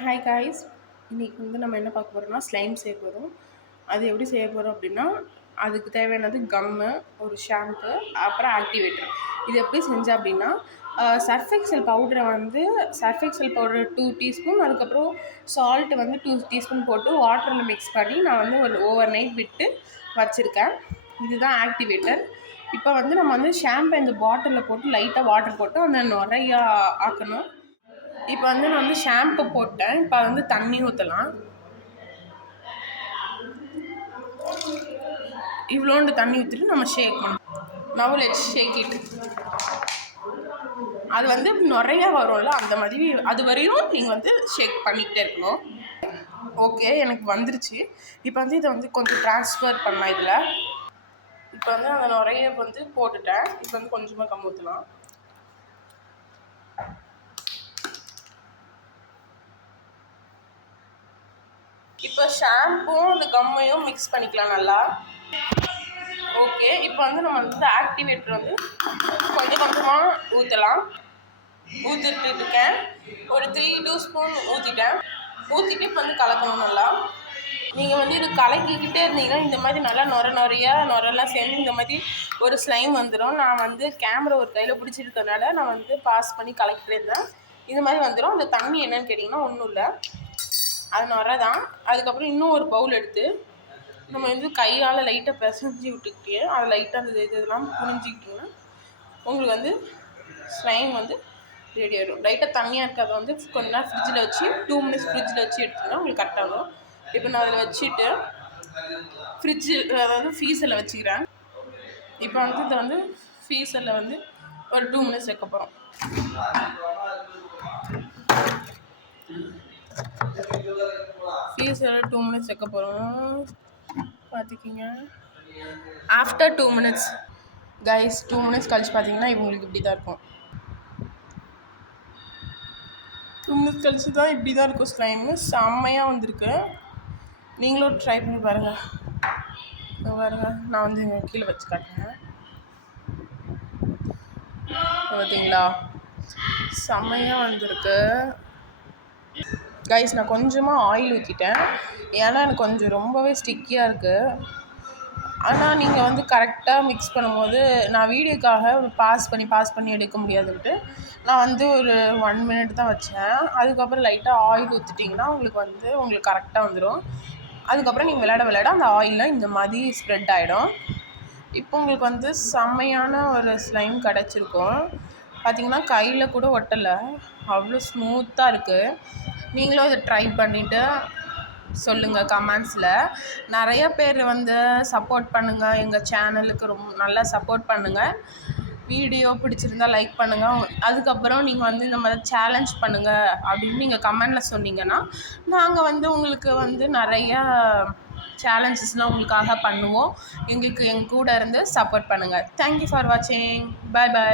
Hi guys, இன்றைக்கி நம்ம என்ன பார்க்க போகிறோம்னா ஸ்லைம் செய்ய போகிறோம். அது எப்படி செய்ய போகிறோம் அப்படின்னா, அதுக்கு தேவையானது கம்மு, ஒரு ஷாம்பு, அப்புறம் ஆக்டிவேட்டர். இது எப்படி செஞ்சேன் அப்படின்னா, சர்ஃப் எக்ஸல் பவுடரை சர்ஃப் எக்ஸல் பவுடர் 2 டீஸ்பூன், அதுக்கப்புறம் சால்ட்டு 2 டீஸ்பூன் போட்டு வாட்டரில் மிக்ஸ் பண்ணி நான் ஒரு ஓவர் நைட் விட்டு வச்சுருக்கேன். இதுதான் ஆக்டிவேட்டர். இப்போ நம்ம ஷாம்பை இந்த பாட்டிலில் போட்டு லைட்டாக வாட்டர் போட்டு அந்த நிறையா ஆக்கணும். இப்போ நான் ஷாம்பு போட்டேன். இப்போ தண்ணி ஊற்றலாம். இவ்வளோண்டு தண்ணி ஊற்றிட்டு நம்ம ஷேக் பண்ணணும். Now let's shake it. அது நிறையா வரும்ல, அந்த மாதிரி அது வரையும் நீங்கள் ஷேக் பண்ணிக்கிட்டே இருக்கணும். ஓகே, எனக்கு வந்துருச்சு. இப்போ இதை கொஞ்சம் ட்ரான்ஸ்ஃபர் பண்ணலாம். இதில் இப்போ அந்த நிறைய போட்டுட்டேன். இப்போ கொஞ்சமாக கம் ஊற்றலாம். இப்போ ஷாம்பும் அந்த கம்மையும் மிக்ஸ் பண்ணிக்கலாம் நல்லா. ஓகே, இப்போ நம்ம ஆக்டிவேட்டர் கொஞ்சம் கொஞ்சமாக ஊற்றலாம். ஊற்றிட்டு இருக்கேன். ஒரு 3 ஸ்பூன் ஊற்றிட்டேன். ஊற்றிட்டு இப்போ கலக்கணும் நல்லா. நீங்கள் இது கலக்கிக்கிட்டே இருந்தீங்கன்னா இந்த மாதிரி நல்லா நுரெல்லாம் சேர்ந்து இந்த மாதிரி ஒரு ஸ்லைம் வந்துடும். நான் கேமரா ஒரு கையில் பிடிச்சிருக்கனால நான் பாஸ் பண்ணி கலக்கிட்டே இருந்தேன். இந்த மாதிரி வந்துடும். அந்த தண்ணி என்னன்னு கேட்டிங்கன்னா ஒன்றும் இல்லை, அது நுரை தான். அதுக்கப்புறம் இன்னும் ஒரு பவுல் எடுத்து நம்ம கையால் லைட்டாக பிசைஞ்சு விட்டுக்கிட்டே அதை லைட்டாக அந்த இதெல்லாம் புரிஞ்சிக்கிட்டிங்கன்னா உங்களுக்கு ஸ்லைம் ரெடி ஆகிடும். லைட்டாக தண்ணியாக இருக்கிறத கொஞ்ச நேரம் ஃப்ரிட்ஜில் வச்சு 2 மினிட்ஸ் ஃப்ரிட்ஜில் வச்சு எடுத்திங்கன்னா உங்களுக்கு கரெக்டாக வரும். இப்போ நான் அதில் வச்சுட்டு ஃப்ரீசரில் வச்சுக்கிறேன். இப்போ இதை ஃப்ரீசரில் ஒரு 2 மினிட்ஸ் வைக்க போகிறோம். ஃப்ரீசரில் 2 மினிட்ஸ் வைக்க போகிறோம். பார்த்துக்கிங்க. ஆஃப்டர் 2 மினிட்ஸ் கைஸ், 2 மினிட்ஸ் கழிச்சு பார்த்தீங்கன்னா இவங்களுக்கு இப்படி தான் இருக்கும். 2 மினிட்ஸ் கழிச்சு தான் இப்படி தான் இருக்கும். ஸ்லைமு செம்மையாக வந்திருக்கு. நீங்களும் ட்ரை பண்ணி பாருங்கள். நான் கீழே வச்சு காட்டுறேன். பார்த்தீங்களா, செம்மையாக வந்திருக்கு கைஸ். நான் கொஞ்சமாக ஆயில் ஊற்றிட்டேன், ஏன்னா எனக்கு கொஞ்சம் ரொம்பவே ஸ்டிக்கியாக இருக்குது. ஆனால் நீங்கள் கரெக்டாக மிக்ஸ் பண்ணும்போது நான் வீடியோக்காக பாஸ் பண்ணி எடுக்க முடியாதுன்ட்டு நான் ஒரு 1 மினிட் தான் வச்சேன். அதுக்கப்புறம் லைட்டாக ஆயில் ஊற்றிட்டிங்கன்னா உங்களுக்கு கரெக்டாக வந்துடும். அதுக்கப்புறம் நீங்கள் விளையாட அந்த ஆயிலில் இந்த மாதிரி ஸ்ப்ரெட் ஆகிடும். இப்போ உங்களுக்கு செம்மையான ஒரு ஸ்லைம் கிடச்சிருக்கும். பார்த்திங்கன்னா கையில் கூட ஒட்டலை, அவ்வளோ ஸ்மூத்தாக இருக்குது. நீங்களும் இதை ட்ரை பண்ணிவிட்டு சொல்லுங்கள் கமெண்ட்ஸில். நிறைய பேர் சப்போர்ட் பண்ணுங்கள். எங்கள் சேனலுக்கு நல்லா சப்போர்ட் பண்ணுங்கள். வீடியோ பிடிச்சிருந்தா லைக் பண்ணுங்கள். அதுக்கப்புறம் நீங்கள் இந்த மாதிரி சேலஞ்ச் பண்ணுங்கள் அப்படின்னு நீங்கள் கமெண்டில் சொன்னீங்கன்னா நாங்கள் உங்களுக்கு நிறையா சேலஞ்சஸ்லாம் உங்களுக்காக பண்ணுவோம். எங்கள் கூட இருந்து சப்போர்ட் பண்ணுங்கள். தேங்க்யூ ஃபார் வாட்சிங். பாய் பாய்.